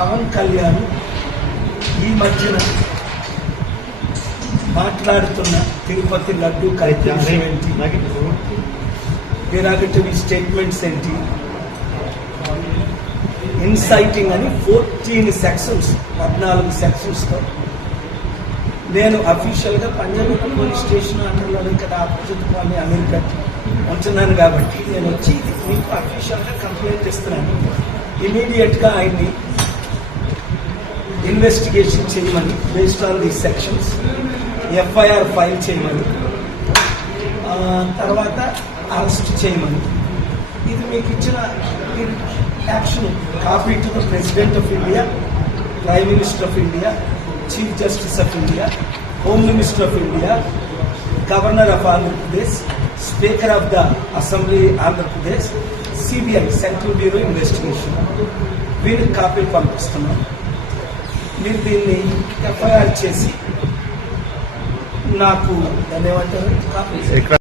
పవన్ కళ్యాణ్ ఈ మధ్యన మాట్లాడుతున్న తిరుపతి లడ్డు కార్యక్రమం ఏంటి స్టేట్మెంట్స్ ఏంటి ఇన్సైటింగ్ అని ఫోర్టీన్ సెక్షన్స్ పద్నాలుగు సెక్షన్స్తో నేను అఫీషియల్గా పంజాబ్ పోలీస్ స్టేషన్ అండర్లో కదా అని వాళ్ళని అమెరికా ఉంటున్నాను కాబట్టి నేను వచ్చి మీకు అఫీషియల్గా కంప్లైంట్ ఇస్తున్నాను ఇమీడియట్గా ఆయన్ని ఇన్వెస్టిగేషన్ చేయమని based on the sections FIR file చేయమని తర్వాత అరెస్ట్ చేయమని ఇది మీకు ఇచ్చిన action copy to the president of India prime minister of India chief justice of India home minister of India governor of Andhra Pradesh speaker of the assembly Andhra Pradesh CBI central bureau investigation వీళ్ళకి కాపీలు పంపిస్తున్నాం మీరు దీన్ని FIR చేసి నాకు ధన్యవాదాలు